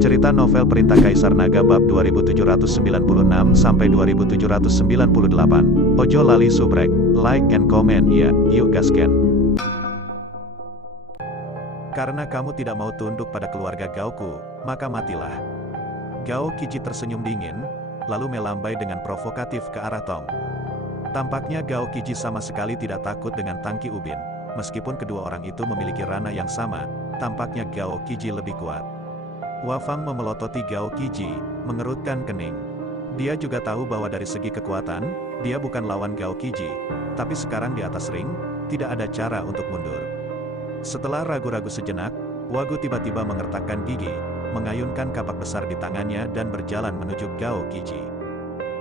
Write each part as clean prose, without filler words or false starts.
Cerita novel Perintah Kaisar Naga bab 2796-2798. Ojo lali subrek, like and comment ya, yuk gasken. Karena kamu tidak mau tunduk pada keluarga Gaoku, maka matilah. Gao Qiji tersenyum dingin, lalu melambai dengan provokatif ke arah Tong. Tampaknya Gao Qiji sama sekali tidak takut dengan Tangki Ubin. Meskipun kedua orang itu memiliki ranah yang sama, tampaknya Gao Qiji lebih kuat. Wafang memelototi Gao Qiji, mengerutkan kening. Dia juga tahu bahwa dari segi kekuatan, dia bukan lawan Gao Qiji. Tapi sekarang di atas ring, tidak ada cara untuk mundur. Setelah ragu-ragu sejenak, Wagu tiba-tiba mengertakkan gigi, mengayunkan kapak besar di tangannya dan berjalan menuju Gao Qiji.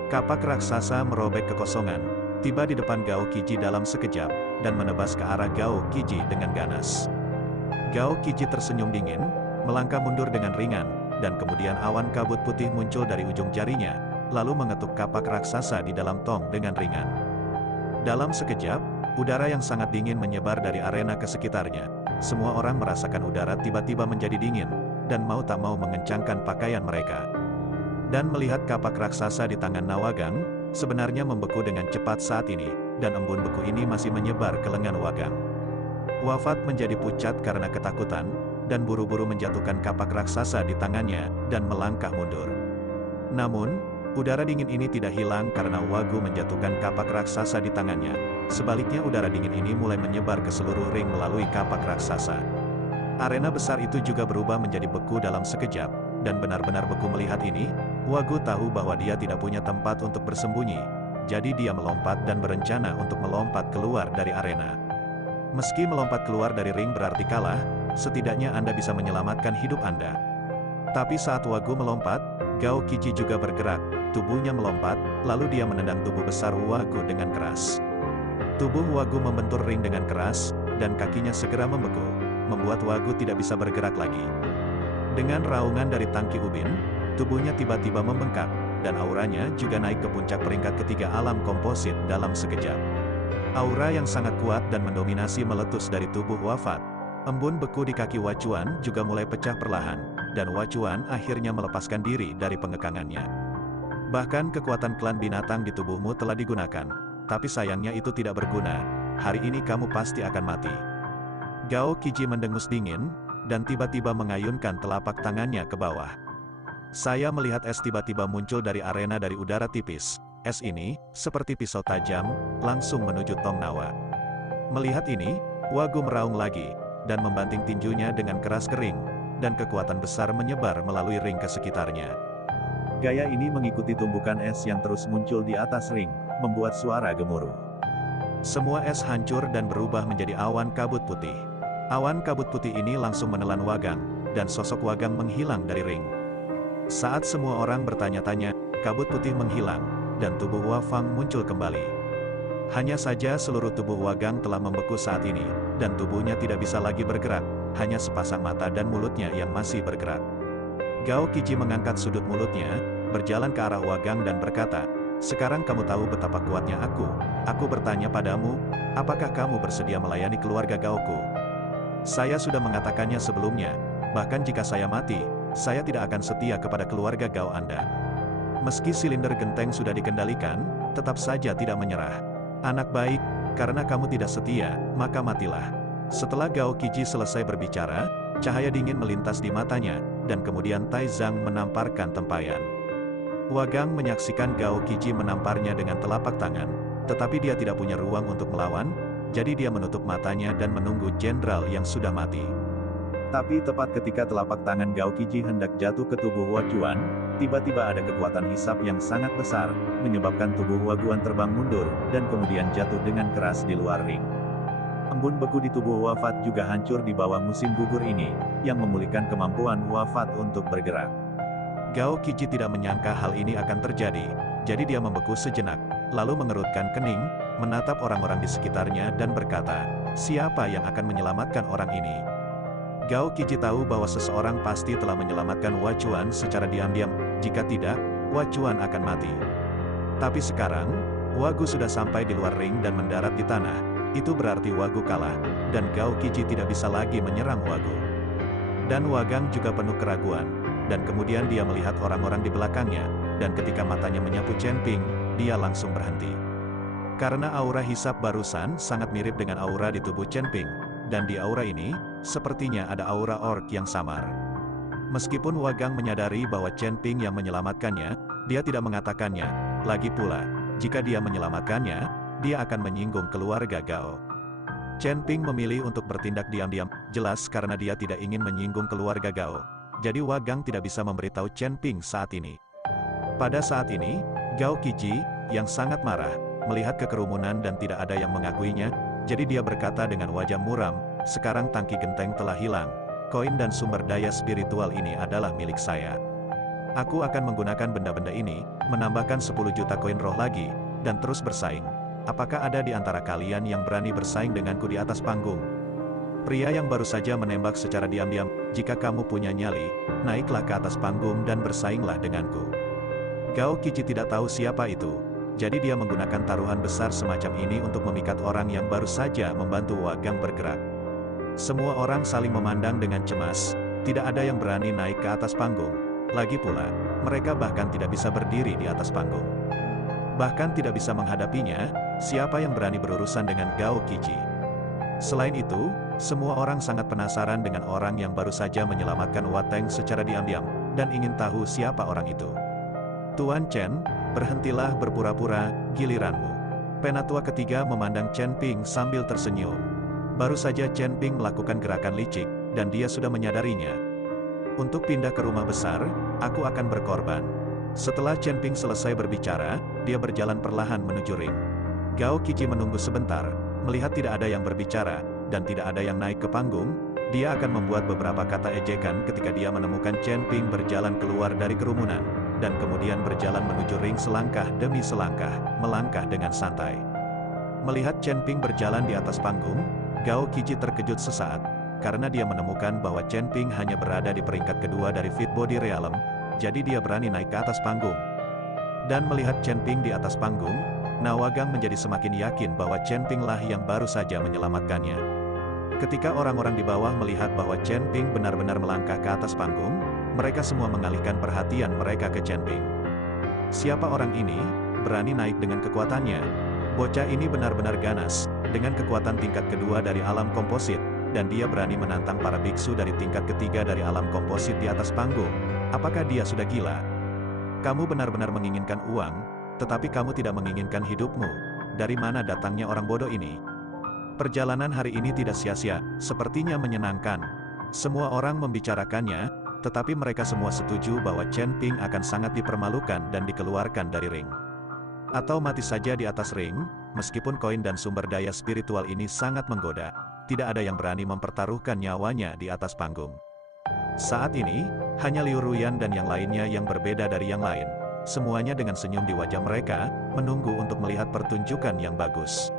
Kapak raksasa merobek kekosongan, tiba di depan Gao Qiji dalam sekejap, dan menebas ke arah Gao Qiji dengan ganas. Gao Qiji tersenyum dingin, melangkah mundur dengan ringan, dan kemudian awan kabut putih muncul dari ujung jarinya, lalu mengetuk kapak raksasa di dalam tong dengan ringan. Dalam sekejap, udara yang sangat dingin menyebar dari arena ke sekitarnya. Semua orang merasakan udara tiba-tiba menjadi dingin, dan mau tak mau mengencangkan pakaian mereka. Dan melihat kapak raksasa di tangan Nawagang, sebenarnya membeku dengan cepat saat ini, dan embun beku ini masih menyebar ke lengan Wagang. Wafat menjadi pucat karena ketakutan, dan buru-buru menjatuhkan kapak raksasa di tangannya, dan melangkah mundur. Namun, udara dingin ini tidak hilang karena Wagu menjatuhkan kapak raksasa di tangannya. Sebaliknya udara dingin ini mulai menyebar ke seluruh ring melalui kapak raksasa. Arena besar itu juga berubah menjadi beku dalam sekejap, dan benar-benar beku melihat ini, Wagu tahu bahwa dia tidak punya tempat untuk bersembunyi, jadi dia melompat dan berencana untuk melompat keluar dari arena. Meski melompat keluar dari ring berarti kalah, setidaknya Anda bisa menyelamatkan hidup Anda. Tapi saat Wagu melompat, Gao Qiji juga bergerak, tubuhnya melompat, lalu dia menendang tubuh besar Wagu dengan keras. Tubuh Wagu membentur ring dengan keras, dan kakinya segera membeku, membuat Wagu tidak bisa bergerak lagi. Dengan raungan dari Tangki Ubin, tubuhnya tiba-tiba membengkak, dan auranya juga naik ke puncak peringkat ketiga alam komposit dalam sekejap. Aura yang sangat kuat dan mendominasi meletus dari tubuh Wafat. Embun beku di kaki Wacuan juga mulai pecah perlahan, dan Wacuan akhirnya melepaskan diri dari pengekangannya. Bahkan kekuatan klan binatang di tubuhmu telah digunakan, tapi sayangnya itu tidak berguna. Hari ini kamu pasti akan mati. Gao Qiji mendengus dingin, dan tiba-tiba mengayunkan telapak tangannya ke bawah. Saya melihat es tiba-tiba muncul dari arena dari udara tipis. Es ini, seperti pisau tajam, langsung menuju Tong Nawa. Melihat ini, Wagu meraung lagi, dan membanting tinjunya dengan keras kering, dan kekuatan besar menyebar melalui ring ke sekitarnya. Gaya ini mengikuti tumbukan es yang terus muncul di atas ring, membuat suara gemuruh. Semua es hancur dan berubah menjadi awan kabut putih. Awan kabut putih ini langsung menelan Wagang, dan sosok Wagang menghilang dari ring. Saat semua orang bertanya-tanya, kabut putih menghilang, dan tubuh Wafang muncul kembali. Hanya saja seluruh tubuh Wagang telah membeku saat ini, dan tubuhnya tidak bisa lagi bergerak, hanya sepasang mata dan mulutnya yang masih bergerak. Gao Qiji mengangkat sudut mulutnya, berjalan ke arah Wagang dan berkata, "Sekarang kamu tahu betapa kuatnya aku. Aku bertanya padamu, apakah kamu bersedia melayani keluarga Gaoku? Saya sudah mengatakannya sebelumnya, bahkan jika saya mati, saya tidak akan setia kepada keluarga Gao Anda. Meski silinder genteng sudah dikendalikan, tetap saja tidak menyerah. Anak baik, karena kamu tidak setia, maka matilah." Setelah Gao Qiji selesai berbicara, cahaya dingin melintas di matanya, dan kemudian Tai Zhang menamparkan tempayan. Wagang menyaksikan Gao Qiji menamparnya dengan telapak tangan, tetapi dia tidak punya ruang untuk melawan, jadi dia menutup matanya dan menunggu jenderal yang sudah mati. Tapi tepat ketika telapak tangan Gao Qiji hendak jatuh ke tubuh Wacuan, tiba-tiba ada kekuatan hisap yang sangat besar, menyebabkan tubuh Waguan terbang mundur, dan kemudian jatuh dengan keras di luar ring. Embun beku di tubuh Wafat juga hancur di bawah musim gugur ini, yang memulihkan kemampuan Wafat untuk bergerak. Gao Qiji tidak menyangka hal ini akan terjadi, jadi dia membeku sejenak, lalu mengerutkan kening, menatap orang-orang di sekitarnya dan berkata, "Siapa yang akan menyelamatkan orang ini?" Gao Qiji tahu bahwa seseorang pasti telah menyelamatkan Wacuan secara diam-diam, jika tidak, Wacuan akan mati. Tapi sekarang, Wagu sudah sampai di luar ring dan mendarat di tanah, itu berarti Wagu kalah, dan Gao Qiji tidak bisa lagi menyerang Wagu. Dan Wagang juga penuh keraguan. dan kemudian dia melihat orang-orang di belakangnya, dan ketika matanya menyapu Chen Ping, dia langsung berhenti. Karena aura hisap barusan sangat mirip dengan aura di tubuh Chen Ping, dan di aura ini, sepertinya ada aura orc yang samar. Meskipun Wagang menyadari bahwa Chen Ping yang menyelamatkannya, dia tidak mengatakannya. Lagi pula, jika dia menyelamatkannya, dia akan menyinggung keluarga Gao. Chen Ping memilih untuk bertindak diam-diam, jelas karena dia tidak ingin menyinggung keluarga Gao. Jadi Wagang tidak bisa memberitahu Chen Ping saat ini. Pada saat ini, Gao Qiji, yang sangat marah, melihat kekerumunan dan tidak ada yang mengakuinya, jadi dia berkata dengan wajah muram, sekarang tangki genteng telah hilang. Koin dan sumber daya spiritual ini adalah milik saya. Aku akan menggunakan benda-benda ini, menambahkan 10 juta koin roh lagi, dan terus bersaing. Apakah ada di antara kalian yang berani bersaing denganku di atas panggung? Pria yang baru saja menembak secara diam-diam, jika kamu punya nyali, naiklah ke atas panggung dan bersainglah denganku. Gao Qiji tidak tahu siapa itu, jadi dia menggunakan taruhan besar semacam ini untuk memikat orang yang baru saja membantu Wagang bergerak. Semua orang saling memandang dengan cemas, tidak ada yang berani naik ke atas panggung. Lagi pula, mereka bahkan tidak bisa berdiri di atas panggung. Bahkan tidak bisa menghadapinya, siapa yang berani berurusan dengan Gao Qiji. Selain itu, semua orang sangat penasaran dengan orang yang baru saja menyelamatkan Wateng secara diam-diam, dan ingin tahu siapa orang itu. Tuan Chen, berhentilah berpura-pura, giliranmu. Penatua ketiga memandang Chen Ping sambil tersenyum. Baru saja Chen Ping melakukan gerakan licik, dan dia sudah menyadarinya. Untuk pindah ke rumah besar, aku akan berkorban. Setelah Chen Ping selesai berbicara, dia berjalan perlahan menuju ring. Gao Qiji menunggu sebentar, melihat tidak ada yang berbicara, dan tidak ada yang naik ke panggung, dia akan membuat beberapa kata ejekan ketika dia menemukan Chen Ping berjalan keluar dari kerumunan, dan kemudian berjalan menuju ring selangkah demi selangkah, melangkah dengan santai. Melihat Chen Ping berjalan di atas panggung, Gao Qiji terkejut sesaat, karena dia menemukan bahwa Chen Ping hanya berada di peringkat kedua dari Fit Body Realm, jadi dia berani naik ke atas panggung. Dan melihat Chen Ping di atas panggung, Nawagang menjadi semakin yakin bahwa Chen Ping lah yang baru saja menyelamatkannya. Ketika orang-orang di bawah melihat bahwa Chen Ping benar-benar melangkah ke atas panggung, mereka semua mengalihkan perhatian mereka ke Chen Ping. Siapa orang ini? Berani naik dengan kekuatannya. Bocah ini benar-benar ganas, dengan kekuatan tingkat kedua dari alam komposit, dan dia berani menantang para biksu dari tingkat ketiga dari alam komposit di atas panggung. Apakah dia sudah gila? Kamu benar-benar menginginkan uang, tetapi kamu tidak menginginkan hidupmu. Dari mana datangnya orang bodoh ini? Perjalanan hari ini tidak sia-sia, sepertinya menyenangkan. Semua orang membicarakannya, tetapi mereka semua setuju bahwa Chen Ping akan sangat dipermalukan dan dikeluarkan dari ring. Atau mati saja di atas ring, meskipun koin dan sumber daya spiritual ini sangat menggoda, tidak ada yang berani mempertaruhkan nyawanya di atas panggung. Saat ini, hanya Liu Ruyan dan yang lainnya yang berbeda dari yang lain. Semuanya dengan senyum di wajah mereka, menunggu untuk melihat pertunjukan yang bagus.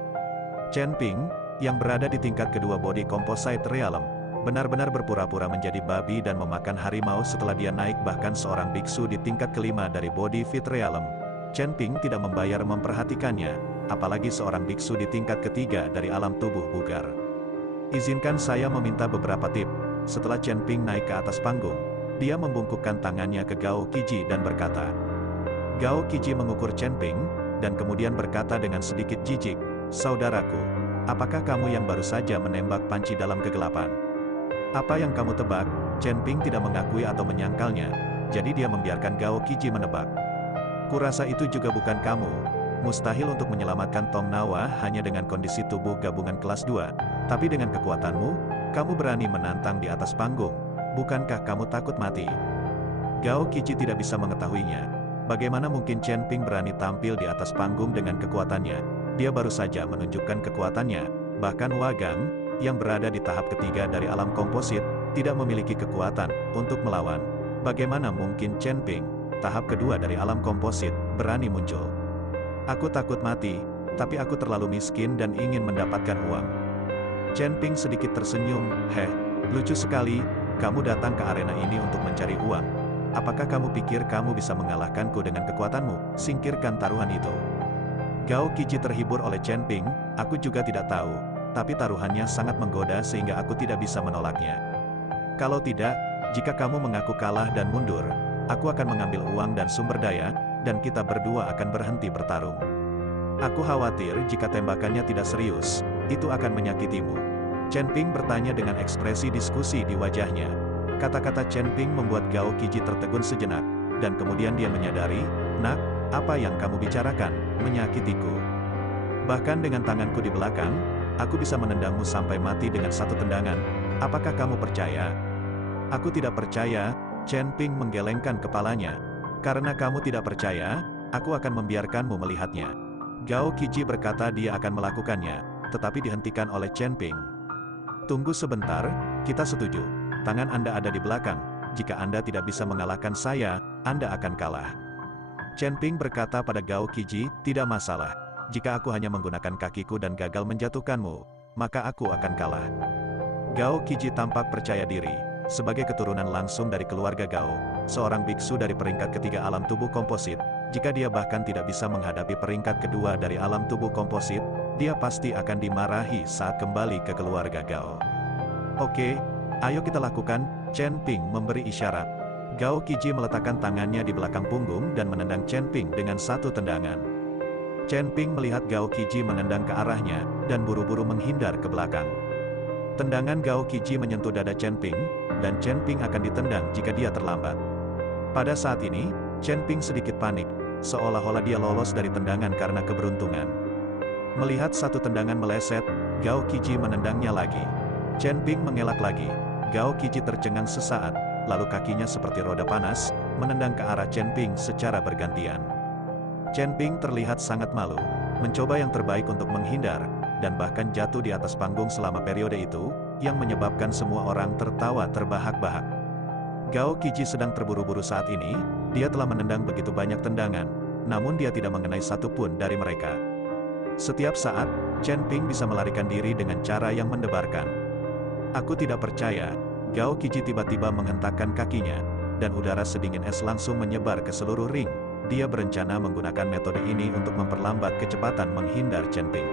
Chen Ping, yang berada di tingkat kedua Body Composite Realm, benar-benar berpura-pura menjadi babi dan memakan harimau setelah dia naik bahkan seorang biksu di tingkat kelima dari Body Fit Realm. Chen Ping tidak membayar memperhatikannya, apalagi seorang biksu di tingkat ketiga dari alam tubuh bugar. Izinkan saya meminta beberapa tip. Setelah Chen Ping naik ke atas panggung, dia membungkukkan tangannya ke Gao Qiji dan berkata. Gao Qiji mengukur Chen Ping, dan kemudian berkata dengan sedikit jijik, "Saudaraku, apakah kamu yang baru saja menembak panci dalam kegelapan?" "Apa yang kamu tebak?" Chen Ping tidak mengakui atau menyangkalnya, jadi dia membiarkan Gao Qiji menebak. "Kurasa itu juga bukan kamu. Mustahil untuk menyelamatkan Tong Nawa hanya dengan kondisi tubuh gabungan kelas 2, tapi dengan kekuatanmu, kamu berani menantang di atas panggung. Bukankah kamu takut mati?" Gao Qiji tidak bisa mengetahuinya. Bagaimana mungkin Chen Ping berani tampil di atas panggung dengan kekuatannya? Dia baru saja menunjukkan kekuatannya. Bahkan Wagang, yang berada di tahap ketiga dari alam komposit, tidak memiliki kekuatan untuk melawan. Bagaimana mungkin Chen Ping, tahap kedua dari alam komposit, berani muncul? "Aku takut mati, tapi aku terlalu miskin dan ingin mendapatkan uang." Chen Ping sedikit tersenyum, lucu sekali, kamu datang ke arena ini untuk mencari uang. Apakah kamu pikir kamu bisa mengalahkanku dengan kekuatanmu? Singkirkan taruhan itu. Gao Qiji terhibur oleh Chen Ping, aku juga tidak tahu, tapi taruhannya sangat menggoda sehingga aku tidak bisa menolaknya. Kalau tidak, Jika kamu mengaku kalah dan mundur, aku akan mengambil uang dan sumber daya, dan kita berdua akan berhenti bertarung. Aku khawatir jika tembakannya tidak serius, itu akan menyakitimu. Chen Ping bertanya dengan ekspresi diskusi di wajahnya. Kata-kata Chen Ping membuat Gao Qiji tertegun sejenak, dan kemudian dia menyadari, "Nak, apa yang kamu bicarakan, menyakitiku. Bahkan dengan tanganku di belakang, aku bisa menendangmu sampai mati dengan satu tendangan. Apakah kamu percaya?" "Aku tidak percaya," Chen Ping menggelengkan kepalanya. "Karena kamu tidak percaya, aku akan membiarkanmu melihatnya." Gao Qiji berkata dia akan melakukannya, tetapi dihentikan oleh Chen Ping. "Tunggu sebentar, kita setuju. Tangan Anda ada di belakang. Jika Anda tidak bisa mengalahkan saya, Anda akan kalah." Chen Ping berkata pada Gao Qiji, "Tidak masalah. Jika aku hanya menggunakan kakiku dan gagal menjatuhkanmu, maka aku akan kalah." Gao Qiji tampak percaya diri. Sebagai keturunan langsung dari keluarga Gao, seorang biksu dari peringkat ketiga alam tubuh komposit, jika dia bahkan tidak bisa menghadapi peringkat kedua dari alam tubuh komposit, dia pasti akan dimarahi saat kembali ke keluarga Gao. "Oke, ayo kita lakukan," Chen Ping memberi isyarat. Gao Qiji meletakkan tangannya di belakang punggung dan menendang Chen Ping dengan satu tendangan. Chen Ping melihat Gao Qiji menendang ke arahnya, dan buru-buru menghindar ke belakang. Tendangan Gao Qiji menyentuh dada Chen Ping, dan Chen Ping akan ditendang jika dia terlambat. Pada saat ini, Chen Ping sedikit panik, seolah-olah dia lolos dari tendangan karena keberuntungan. Melihat satu tendangan meleset, Gao Qiji menendangnya lagi. Chen Ping mengelak lagi. Gao Qiji tercengang sesaat, lalu kakinya seperti roda panas, menendang ke arah Chen Ping secara bergantian. Chen Ping terlihat sangat malu, mencoba yang terbaik untuk menghindar, dan bahkan jatuh di atas panggung selama periode itu, yang menyebabkan semua orang tertawa terbahak-bahak. Gao Qiji sedang terburu-buru saat ini, dia telah menendang begitu banyak tendangan, namun dia tidak mengenai satu pun dari mereka. Setiap saat, Chen Ping bisa melarikan diri dengan cara yang mendebarkan. "Aku tidak percaya." Gao Qiji tiba-tiba menghentakkan kakinya, dan udara sedingin es langsung menyebar ke seluruh ring. Dia berencana menggunakan metode ini untuk memperlambat kecepatan menghindar Chen Ping.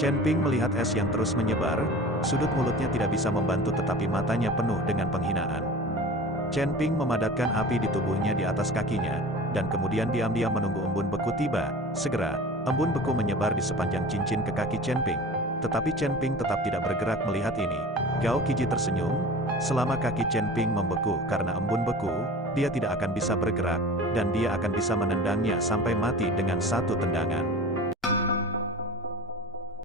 Chen Ping melihat es yang terus menyebar, sudut mulutnya tidak bisa membantu tetapi matanya penuh dengan penghinaan. Chen Ping memadatkan api di tubuhnya di atas kakinya, dan kemudian diam-diam menunggu embun beku tiba. Segera, embun beku menyebar di sepanjang cincin ke kaki Chen Ping. Tetapi Chen Ping tetap tidak bergerak melihat ini. Gao Qiji tersenyum, selama kaki Chen Ping membeku karena embun beku, dia tidak akan bisa bergerak, dan dia akan bisa menendangnya sampai mati dengan satu tendangan.